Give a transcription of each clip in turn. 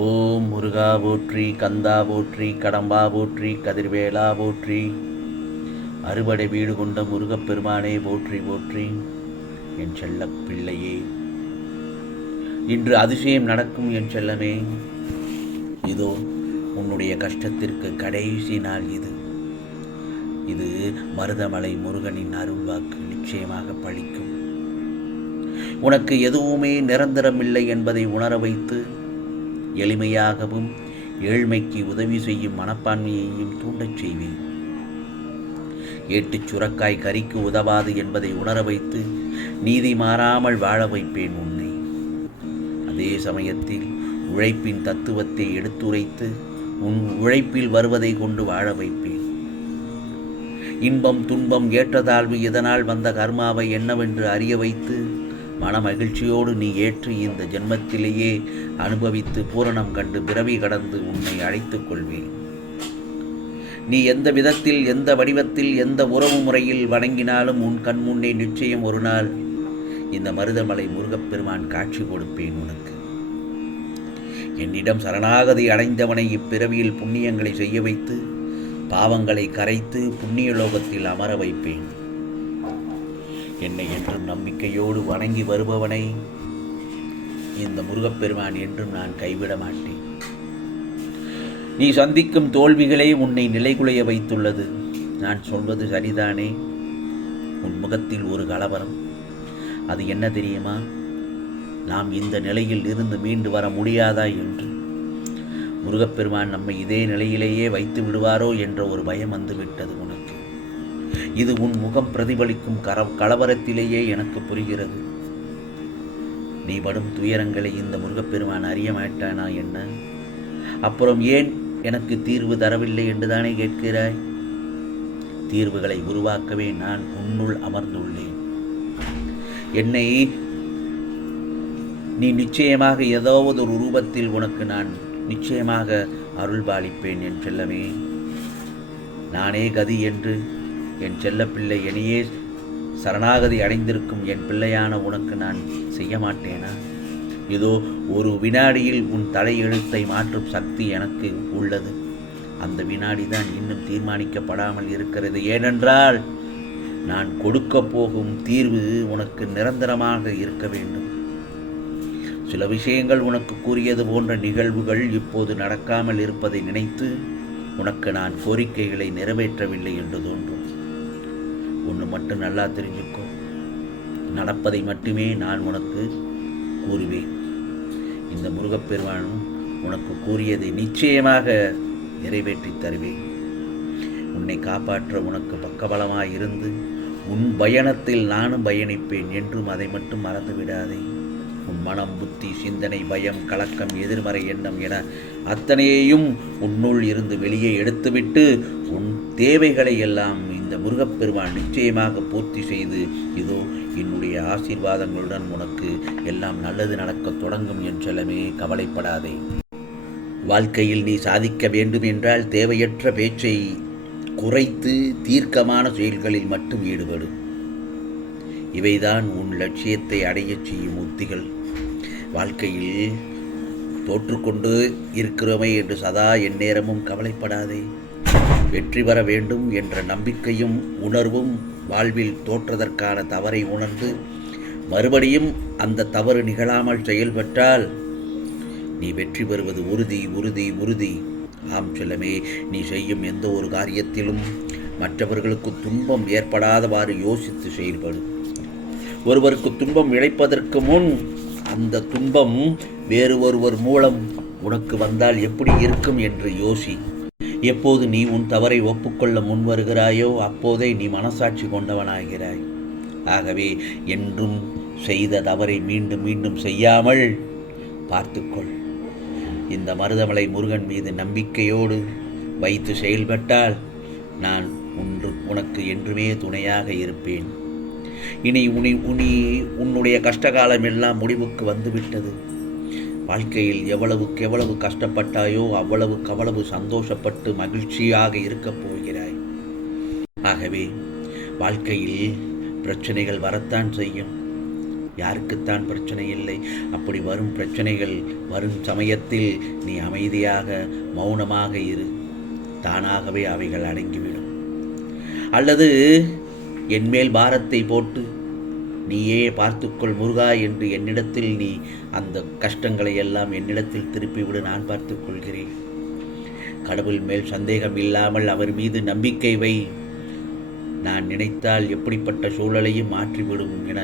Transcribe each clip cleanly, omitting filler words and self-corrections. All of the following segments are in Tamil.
ஓம் முருகா போற்றி, கந்தா போற்றி, கடம்பா போற்றி, கதிர்வேலா போற்றி, அறுபடை வீடு கொண்ட முருகப்பெருமானே போற்றி போற்றி. என் செல்ல பிள்ளையே, இன்று அதிசயம் நடக்கும் என் செல்லமே. இதோ உன்னுடைய கஷ்டத்திற்கு கடைசி நாள் இது. இது மருதமலை முருகனின் அருள்வாக்கு நிச்சயமாக பழிக்கும். உனக்கு எதுவுமே நிரந்தரமில்லை என்பதை உணர வைத்து எளிமையாகவும் ஏழ்மைக்கு உதவி செய்யும் மனப்பான்மையையும் தூண்டச் செய்வேன். ஏட்டுச் சுரக்காய் கறிக்கு உதவாது என்பதை உணர வைத்து நீதி மாறாமல் வாழ வைப்பேன் உன்னை. அதே சமயத்தில் உழைப்பின் தத்துவத்தை எடுத்துரைத்து உன் உழைப்பில் வருவதை கொண்டு வாழ வைப்பேன். இன்பம் துன்பம் ஏற்றதாழ்வு இதனால் வந்த கர்மாவை என்னவென்று அறிய வைத்து மன மகிழ்ச்சியோடு நீ ஏற்று இந்த ஜென்மத்திலேயே அனுபவித்து பூரணம் கண்டு பிறவி கடந்து உன்னை அழைத்துக் கொள்வேன். நீ எந்த விதத்தில், எந்த வடிவத்தில், எந்த உறவு முறையில் வணங்கினாலும் உன் கண் முன்னே நிச்சயம் ஒரு நாள் இந்த மருதமலை முருகப்பெருமான் காட்சி கொடுப்பேன் உனக்கு. என்னிடம் சரணாகதி அடைந்தவனை இப்பிறவியில் புண்ணியங்களை செய்ய வைத்து பாவங்களை கரைத்து புண்ணிய லோகத்தில் அமர வைப்பேன். என்னை என்றும் நம்பிக்கையோடு வணங்கி வருபவனை இந்த முருகப்பெருமான் என்றும் நான் கைவிட மாட்டேன். நீ சந்திக்கும் தோல்விகளே உன்னை நிலைகுலைய வைத்துள்ளது. நான் சொல்வது சரிதானே? உன் முகத்தில் ஒரு கலவரம். அது என்ன தெரியுமா? நாம் இந்த நிலையில் இருந்து மீண்டு வர முடியாதா என்று. முருகப்பெருமான் நம்மை இதே நிலையிலேயே வைத்து விடுவாரோ என்ற ஒரு பயம் வந்துவிட்டது உனக்கு. இது உன் முகம் பிரதிபலிக்கும் கலவரத்திலேயே எனக்கு புரிகிறது. நீ படும் துயரங்களை இந்த முருகப்பெருமான் அறிய மாட்டானா என்ன? அப்புறம் ஏன் எனக்கு தீர்வு தரவில்லை என்றுதானே கேட்கிறாய்? தீர்வுகளை உருவாக்கவே நான் உன்னுள் அமர்ந்துள்ளேன். என்னை நீ நிச்சயமாக ஏதாவது ஒரு ரூபத்தில் உனக்கு நான் நிச்சயமாக அருள்பாலிப்பேன் என் செல்லமே. நானே கதி என்று என் செல்லப்பிள்ளை என்னையே சரணாகதி அடைந்திருக்கும் என் பிள்ளையான உனக்கு நான் செய்ய மாட்டேனா? இதோ ஒரு வினாடியில் உன் தலையெழுத்தை மாற்றும் சக்தி எனக்கு உள்ளது. அந்த வினாடி தான் இன்னும் தீர்மானிக்கப்படாமல் இருக்கிறது. ஏனென்றால் நான் கொடுக்க போகும் தீர்வு உனக்கு நிரந்தரமாக இருக்க வேண்டும். சில விஷயங்கள் உனக்கு கூறியது போன்ற நிகழ்வுகள் இப்போது நடக்காமல் இருப்பதை நினைத்து உனக்கு நான் கோரிக்கைகளை நிறைவேற்றவில்லை என்று தோன்றும். ஒன்று மட்டும் நல்லா தெரிஞ்சுக்கோ, நடப்பதை மட்டுமே நான் உனக்கு கூறுவேன். இந்த முருகப்பெருமானும் உனக்கு கூறியதை நிச்சயமாக நிறைவேற்றி தருவேன். உன்னை காப்பாற்ற உனக்கு பக்கபலமாய் இருந்து உன் பயணத்தில் நானும் பயணிப்பேன் என்றும் அதை மட்டும் மறந்து விடாதே. உன் மனம், புத்தி, சிந்தனை, பயம், கலக்கம், எதிர்மறை எண்ணம் என அத்தனையையும் உன்னுள் இருந்து வெளியே எடுத்துவிட்டு உன் தேவைகளை எல்லாம் இந்த முருகப்பெருமான் நிச்சயமாக பூர்த்தி செய்து இதோ என்னுடைய ஆசீர்வாதங்களுடன் உனக்கு எல்லாம் நல்லது நடக்க தொடங்கும் என் செல்லமே. கவலைப்படாதே. வாழ்க்கையில் நீ சாதிக்க வேண்டும் என்றால் தேவையற்ற பேச்சை குறைத்து தீர்க்கமான செயல்களில் மட்டும் ஈடுபடு. இவைதான் உன் லட்சியத்தை அடையச் செய்யும் உத்திகள். வாழ்க்கையில் தோற்றுக்கொண்டு இருக்கிறோமே என்று சதா எந்நேரமும் கவலைப்படாதே. வெற்றி பெற வேண்டும் என்ற நம்பிக்கையும் உணர்வும் வாழ்வில் தோற்றதற்கான தவறை உணர்ந்து மறுபடியும் அந்த தவறு நிகழாமல் செயல்பட்டால் நீ வெற்றி பெறுவது உறுதி உறுதி உறுதி. ஆம் செல்லமே, நீ செய்யும் எந்த ஒரு காரியத்திலும் மற்றவர்களுக்கு துன்பம் ஏற்படாதவாறு யோசித்து செயல்படும். ஒருவருக்கு துன்பம் இழைப்பதற்கு முன் அந்த துன்பம் வேறு ஒருவர் மூலம் உனக்கு வந்தால் எப்படி இருக்கும் என்று யோசி. எப்போது நீ உன் தவறை ஒப்புக்கொள்ள முன் வருகிறாயோ அப்போதே நீ மனசாட்சி கொண்டவனாகிறாய். ஆகவே என்றும் செய்த தவறை மீண்டும் மீண்டும் செய்யாமல் பார்த்துக்கொள். இந்த மருதமலை முருகன் மீது நம்பிக்கையோடு வைத்து செயல்பட்டால் நான் உனக்கு என்றுமே துணையாக இருப்பேன். இனி உன்னுடைய கஷ்டகாலம் எல்லாம் முடிவுக்கு வந்துவிட்டது. வாழ்க்கையில் எவ்வளவு கஷ்டப்பட்டாயோ அவ்வளவு சந்தோஷப்பட்டு மகிழ்ச்சியாக இருக்கப் போகிறாய். ஆகவே வாழ்க்கையில் பிரச்சனைகள் வரத்தான் செய்யும். யாருக்குத்தான் பிரச்சனை இல்லை? அப்படி வரும் பிரச்சனைகள் வரும் சமயத்தில் நீ அமைதியாக மௌனமாக இரு. தானாகவே அவைகள் அடங்கிவிடும். அல்லது என்மேல் பாரத்தை போட்டு நீயே பார்த்துக்கொள் முருகா என்று என்னிடத்தில் நீ அந்த கஷ்டங்களை எல்லாம் என்னிடத்தில் திருப்பிவிடு, நான் பார்த்துக்கொள்கிறேன். கடவுள் மேல் சந்தேகம் இல்லாமல் அவர் மீது நம்பிக்கை வை. நான் நினைத்தால் எப்படிப்பட்ட சூழலையும் மாற்றிவிடும் என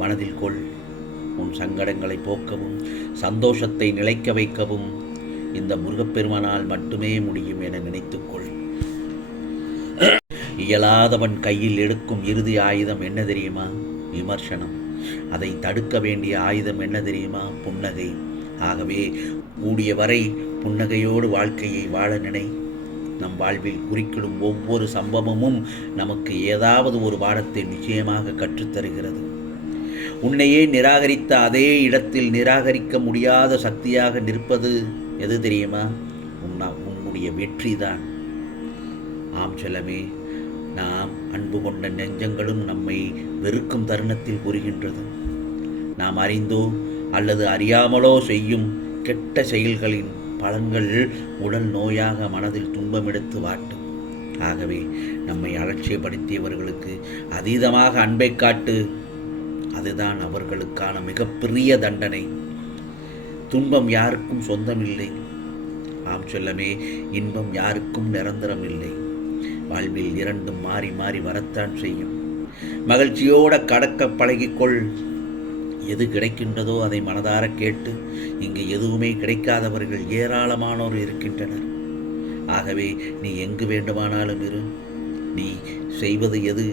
மனதில் கொள். உன் சங்கடங்களை போக்கவும் சந்தோஷத்தை நிலைக்க வைக்கவும் இந்த முருகப்பெருமானால் மட்டுமே முடியும் என நினைத்துக்கொள். இயலாதவன் கையில் எடுக்கும் இறுதி ஆயுதம் என்ன தெரியுமா? விமர்சனம். அதை தடுக்க வேண்டிய ஆயுதம் என்ன தெரியுமா? புன்னகை. ஆகவே கூடிய வரை புன்னகையோடு வாழ்க்கையை வாழ நினை. நம் வாழ்வில் குறுக்கிடும் ஒவ்வொரு சம்பவமும் நமக்கு ஏதாவது ஒரு பாடத்தை நிச்சயமாக கற்றுத்தருகிறது. உன்னையே நிராகரித்த அதே இடத்தில் நிராகரிக்க முடியாத சக்தியாக நிற்பது எது தெரியுமா? உன்னுடைய வெற்றிதான். ஆம் செல்லமே, நாம் அன்பு கொண்ட நெஞ்சங்களும் நம்மை வெறுக்கும் தருணத்தில் புரிகின்றது. நாம் அறிந்தோ அல்லது அறியாமலோ செய்யும் கெட்ட செயல்களின் பலன்கள் உடல் நோயாக மனதில் துன்பமெடுத்து வாட்டும். ஆகவே நம்மை அலட்சியப்படுத்தியவர்களுக்கு அதீதமாக அன்பை காட்டு. அதுதான் அவர்களுக்கான மிகப்பெரிய தண்டனை. துன்பம் யாருக்கும் சொந்தமில்லை. ஆம் செல்லமே, இன்பம் யாருக்கும் நிரந்தரம் இல்லை. வாழ்வில் இரண்டும் மாறி மாறி வரத்தான் செய்யும். மகிழ்ச்சியோட கடக்க பழகிக்கொள். எது கிடைக்கின்றதோ அதை மனதார கேட்டு. இங்கு எதுவுமே கிடைக்காதவர்கள் ஏராளமானோர் இருக்கின்றனர். ஆகவே நீ எங்கு வேண்டுமானாலும் இரு. நீ செய்வது எது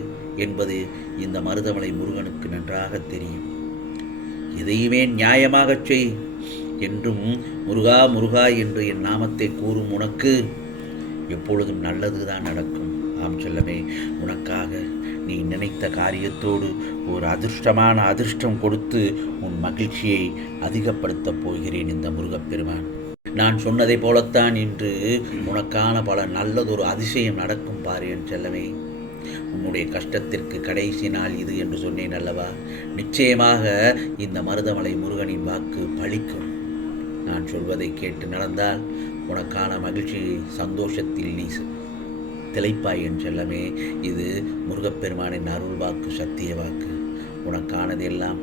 என்பது இந்த மருதமலை முருகனுக்கு நன்றாக தெரியும். எதையுமே நியாயமாகச் செய். என்றும் முருகா முருகா என்று என் நாமத்தை கூறும் உனக்கு எப்பொழுதும் நல்லதுதான் நடக்கும். ஆம் செல்லமே, உனக்காக நீ நினைத்த காரியத்தோடு ஒரு அதிர்ஷ்டம் கொடுத்து உன் மகிழ்ச்சியை அதிகப்படுத்தப் போகிறேன் இந்த முருகப்பெருமான். நான் சொன்னதை போலத்தான் இன்று உனக்கான பல நல்லதொரு அதிசயம் நடக்கும் பாரு என் செல்லமே. உன்னுடைய கஷ்டத்திற்கு கடைசி நாள் இது என்று சொன்னேன் அல்லவா? நிச்சயமாக இந்த மருதமலை முருகனின் வாக்கு பலிக்கும். நான் சொல்வதை கேட்டு நடந்தால் உனக்கான மகிழ்ச்சி சந்தோஷத்தில் நீ திளைப்பாய் என் செல்லமே. இது முருகப்பெருமானின் அருள் வாக்கு, சத்திய வாக்கு. உனக்கானது எல்லாம்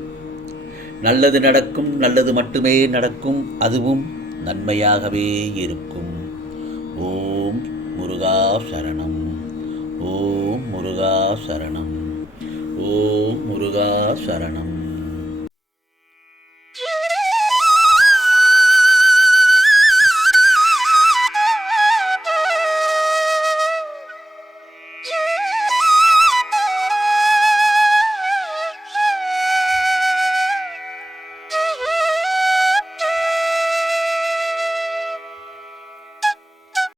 நல்லது நடக்கும். நல்லது மட்டுமே நடக்கும். அதுவும் நன்மையாகவே இருக்கும். ஓம் முருகா சரணம். ஓம் முருகா சரணம். ஓம் முருகா சரணம்.